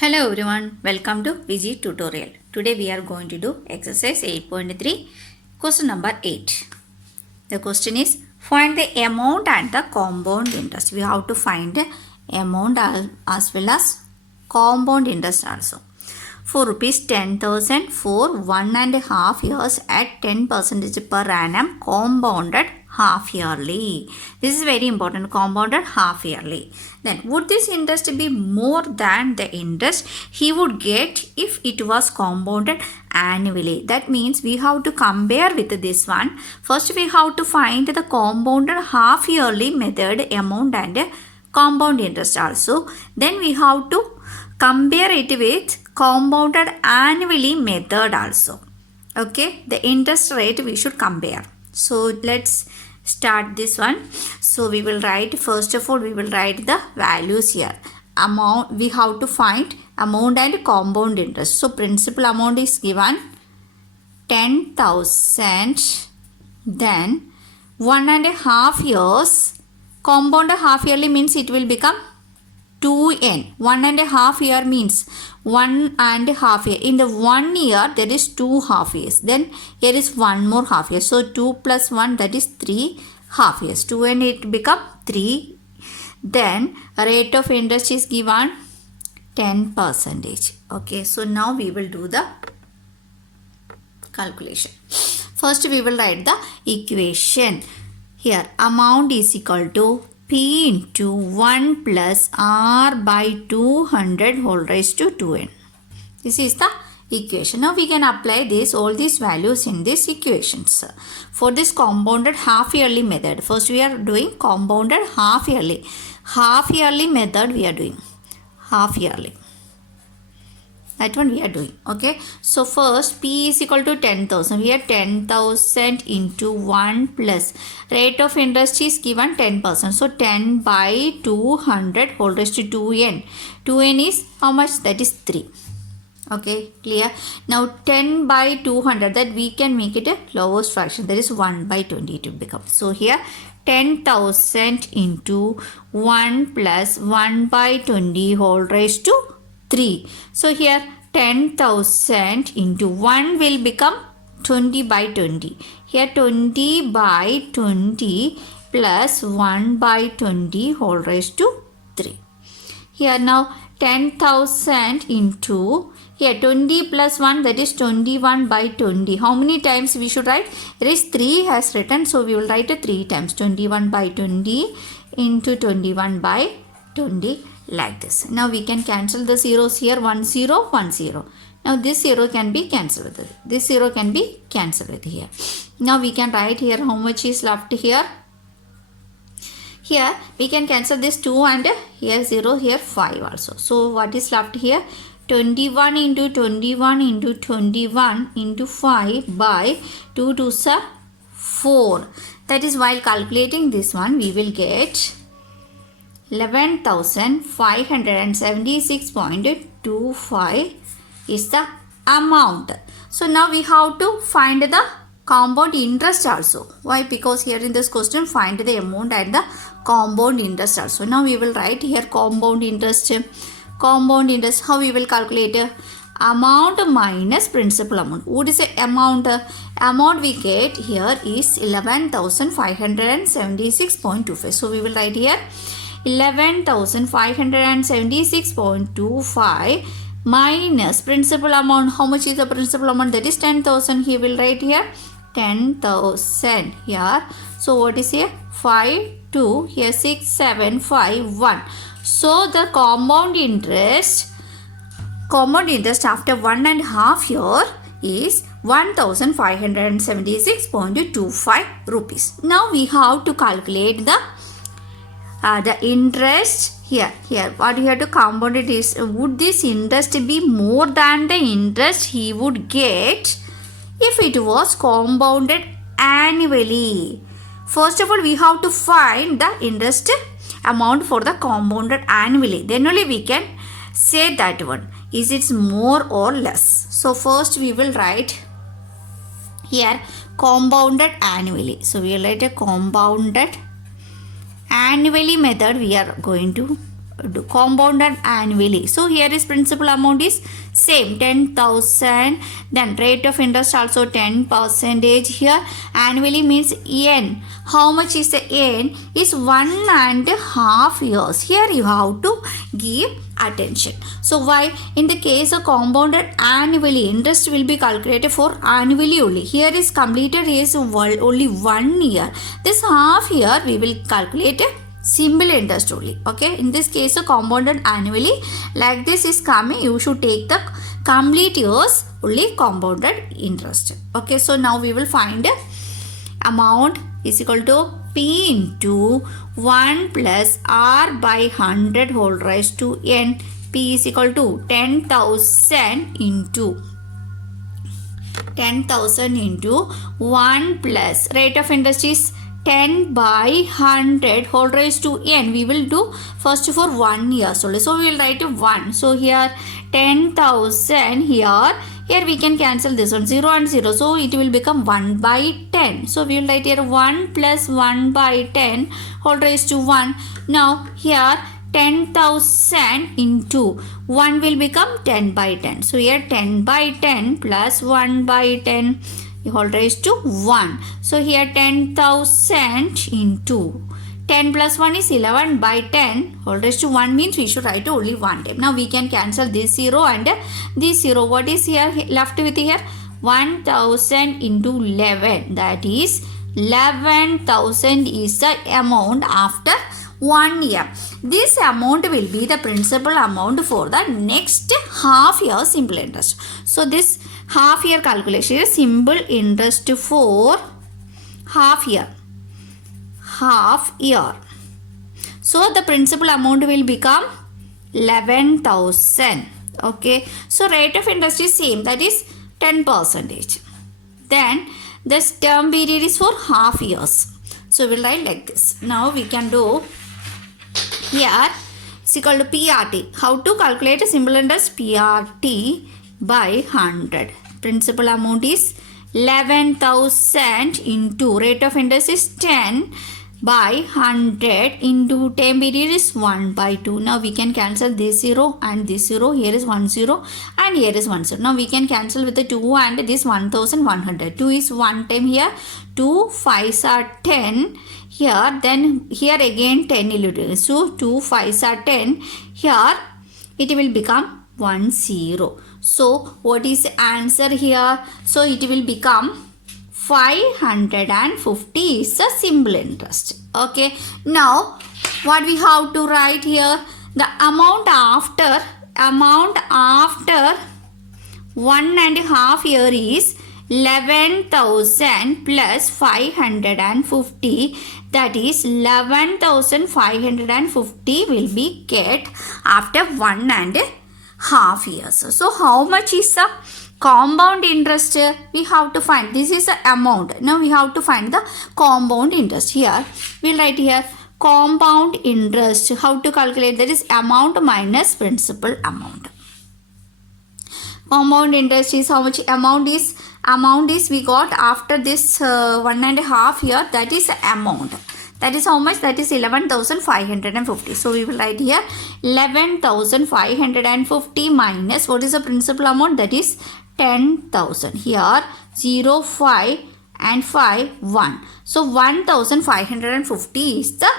Hello everyone, welcome to VG tutorial. Today we are going to do exercise 8.3, question number 8. The question is, find the amount and the compound interest. We have to find the amount as well as compound interest also. For rupees 10,000 for 1.5 years at 10% per annum compounded half yearly. This is very important, compounded half yearly. Then would this interest be more than the interest he would get if it was compounded annually? That means we have to compare with this one. First we have to find the compounded half yearly method amount and compound interest also. Then we have to compare it with compounded annually method also. Okay, the interest rate we should compare. So let's start this one. So we will write, first of all we will write the values here. Amount, we have to find amount and compound interest. So principal amount is given 10,000, then 1.5 years. Compounded half yearly means it will become 2n. 1.5 year means 1.5 year. In the 1 year there is 2 half years. Then here is one more half year. So 2 plus 1, that is 3 half years. 2n it become 3. Then rate of interest is given 10%. Okay, so now we will do the calculation. First we will write the equation. Here amount is equal to P into 1 plus R by 200 whole raised to 2n. This is the equation. Now we can apply this, all these values in these equations. For this compounded half yearly method, first we are doing compounded half yearly. Half yearly method we are doing. Half yearly. That one we are doing. Okay. So first P is equal to 10,000. We have 10,000 into 1 plus rate of interest is given 10%. So 10 by 200 whole raised to 2n. 2n is how much? That is 3. Okay. Clear? Now 10 by 200, that we can make it a lowest fraction. That is 1 by 20 to become. So here 10,000 into 1 plus 1 by 20 whole raised to 3. So here 10,000 into 1 will become 20 by 20. Here 20 by 20 plus 1 by 20 whole raised to 3. Here now 10,000 into, here 20 plus 1, that is 21 by 20. How many times we should write? There is 3 has written, so we will write it 3 times. 21 by 20 into 21 by 20. Like this. Now we can cancel the zeros here. 1 0 1 0. Now this 0 can be cancelled with it. This 0 can be cancelled with here. Now we can write here how much is left here. Here we can cancel this 2 and here 0, here 5 also. So what is left here? 21 into 21 into 21 into 5 by 2 to 4. That is, while calculating this one we will get 11,576.25 is the amount. So now we have to find the compound interest also. Why? Because here in this question find the amount and the compound interest also. Now we will write here compound interest. Compound interest, how we will calculate? Amount minus principal amount. What is the amount? Amount we get here is 11,576.25. So we will write here 11,576.25 minus principal amount. How much is the principal amount? That is 10,000. He will write here 10,000 here. So what is here? 5 2 here 6 7 5 1. So the compound interest after 1.5 year is 1,576.25 rupees. Now we have to calculate the interest here. What you have to compound it is, would this interest be more than the interest he would get if it was compounded annually? First of all we have to find the interest amount for the compounded annually. Then only we can say that one. Is it more or less? So first we will write here compounded annually. So we will write a compounded annually method we are going to compounded annually. So here is principal amount is same 10,000. Then rate of interest also 10% here. Annually means n. How much is the n? Is 1.5 years. Here you have to give attention. So why? In the case of compounded annually, interest will be calculated for annually only. Here is completed is only 1 year. This half year we will calculate simple interest only. Okay, in this case of compounded annually, like this is coming, you should take the complete years only compounded interest. Okay, so now we will find amount is equal to P into 1 plus R by 100 whole raised to N. P is equal to 10,000 into 1 plus rate of interest is 10 by 100 whole raised to n. We will do first for 1 year only. So we will write 1. So here 10,000 here we can cancel this one 0 and 0. So it will become 1 by 10. So we will write here 1 plus 1 by 10 whole raised to 1. Now here 10,000 into 1 will become 10 by 10. So here 10 by 10 plus 1 by 10 whole raised to 1. So here 10,000 into 10 plus 1 is 11 by 10 whole raised to 1 means we should write only one time. Now we can cancel this 0 and this 0. What is here left with here? 1,000 into 11, that is 11,000 is the amount after 1 year. This amount will be the principal amount for the next half year simple interest. So this half year calculation is simple interest for half year. So the principal amount will become 11,000. Okay. So rate of interest is same, that is 10%. Then this term period is for half years. So we'll write like this. Now we can do here is equal to PRT. How to calculate a simple interest? PRT by 100. Principal amount is 11,000 into rate of interest is 10 by 100 into time period is 1 by 2. Now we can cancel this 0 and this 0. Here is 1 0 and here is 1 0. Now we can cancel with the 2 and this 1,100. 2 is 1 time here. 2 5s are 10 here. Then here again 10 will. So 2 5s are 10. Here it will become 1 0. So what is the answer here? So it will become 550 is the simple interest. Okay. Now what we have to write here? The amount after 1.5 year is 11,000 plus 550, that is 11,550 will be get after 1.5 years. So how much is the compound interest? We have to find. This is the amount. Now we have to find the compound interest. Here we'll write here compound interest. How to calculate? That is amount minus principal amount. Compound interest is how much amount is we got after this 1.5 year, that is the amount. That is how much? That is 11,550. So we will write here 11,550 minus what is the principal amount? That is 10,000. Here 0 5 and 5 1. So 1,550 is the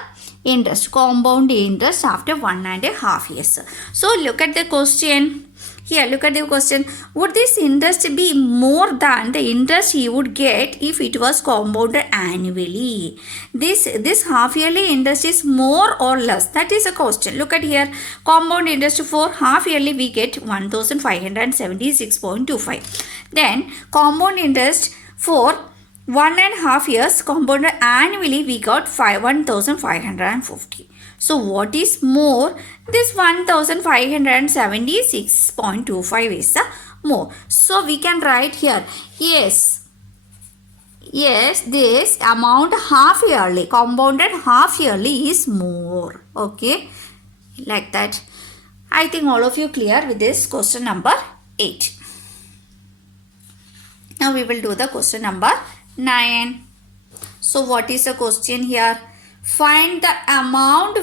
interest, compound interest after 1.5 years. So look at the question. Here, look at the question. Would this interest be more than the interest he would get if it was compounded annually? This half yearly interest is more or less? That is a question. Look at here. Compound interest for half yearly we get 1,576.25. Then compound interest for 1.5 years compounded annually we got 1,550. So what is more? This 1,576.25 is the more. So we can write here, yes, this amount half yearly, compounded half yearly is more. Okay, like that. I think all of you clear with this question number 8. Now we will do the question number 9. So what is the question here? find the amount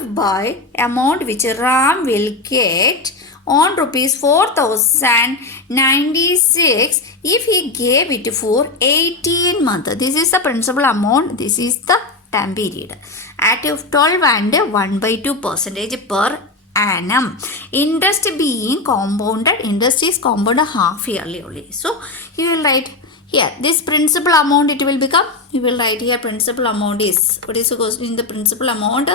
which Ram will get on rupees 4,096 if he gave it for 18 months. This is the principal amount. This is the time period. At 12 and 1/2% per annum. Interest being compounded. Interest is compounded half yearly only. So you will write here this principal amount, it will become, you will write here principal amount is, what is supposed to be in the principal amount?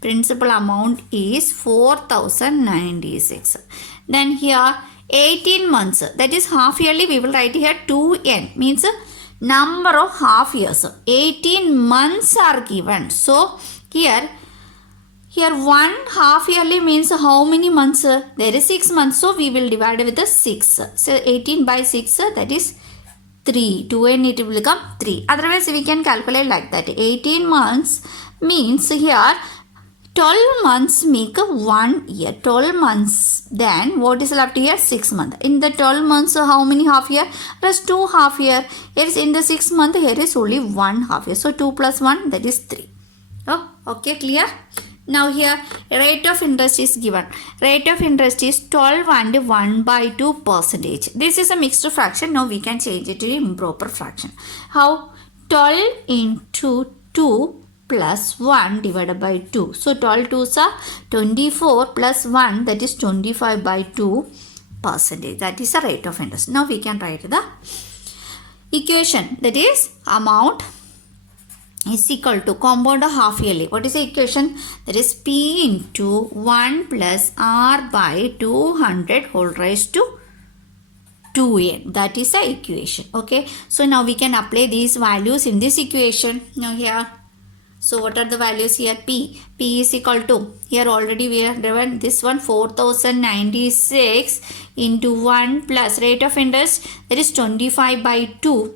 Principal amount is 4,096. Then here 18 months, that is half yearly, we will write here 2n, means number of half years. 18 months are given. So here one half yearly means how many months? There is 6 months. So we will divide with the 6. So 18 by 6, that is 3. 2n it will become 3. Otherwise we can calculate like that. 18 months means here 12 months make 1 year. 12 months, then what is left here? 6 months. In the 12 months, how many half year? There is 2 half year. Here is in the 6 month, here is only 1 half year. So 2 plus 1, that is 3. Oh, okay, clear? Now here rate of interest is given. Rate of interest is 12 and 1/2%. This is a mixed fraction. Now we can change it to improper fraction. How? 12 into 2 plus 1 divided by 2. So 12 2s are 24 plus 1, that is 25/2%. That is the rate of interest. Now we can write the equation, that is amount is equal to compound half yearly. What is the equation? That is P into 1 plus R by 200 whole raised to 2n. That is the equation. Okay. So now we can apply these values in this equation. Now here. So what are the values here? P is equal to, here already we have given this one, 4,096 into 1 plus rate of interest, that is 25/2.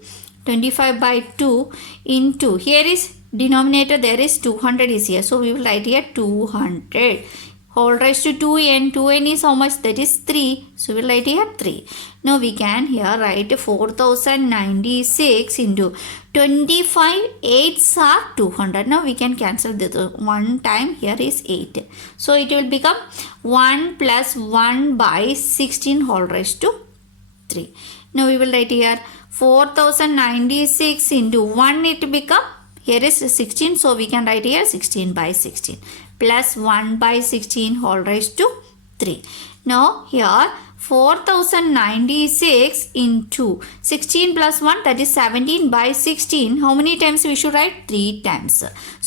25/2 into, here is denominator, there is 200 is here. So we will write here 200 whole raised to 2n. 2n is how much? That is 3. So we will write here 3. Now we can here write 4,096 into 25. 8s are 200. Now we can cancel this one time. Here is 8. So it will become 1 plus 1/16 whole raised to 3. Now we will write here 4,096 into 1, it become, here is 16, so we can write here 16/16 plus 1/16 whole raised to 3. Now here 4,096 into 16 plus 1, that is 17/16. How many times we should write? 3 times.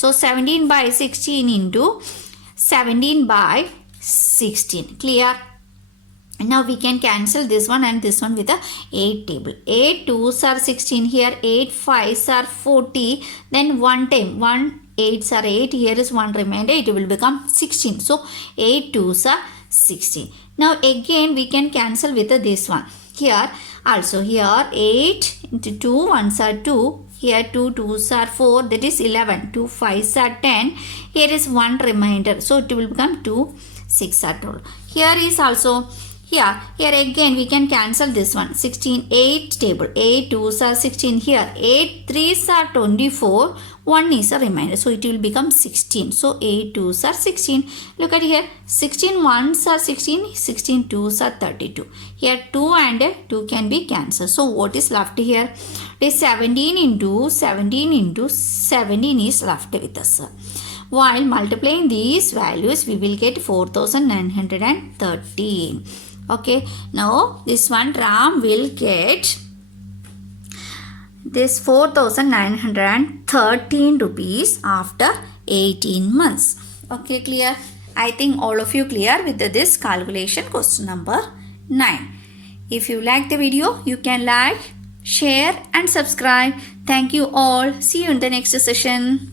So 17/16 into 17/16. Clear? Now we can cancel this one and this one with the 8 table. 8 2s are 16 here. 8 5s are 40. Then 1 time 1 8s are 8. Here is 1 remainder. It will become 16. So 8 2s are 16. Now again we can cancel with this one. Here also, here 8 into 2 1s are 2. Here 2 2s are 4. That is 11. 2 5s are 10. Here is 1 remainder. So it will become 2 6 are 12. Here is also, here again we can cancel this one. 16 8 table. 8 2s are 16 here. 8 3s are 24. 1 is a remainder. So it will become 16. So 8 2s are 16. Look at here. 16 1s are 16. 16 2s are 32. Here 2 and 2 can be cancelled. So what is left here? It is 17 into 17 is left with us. While multiplying these values, we will get 4,913. Okay, now this one Ram will get this 4,913 rupees after 18 months. Okay, clear? I think all of you clear with this calculation question number 9. If you like the video, you can like, share and subscribe. Thank you all. See you in the next session.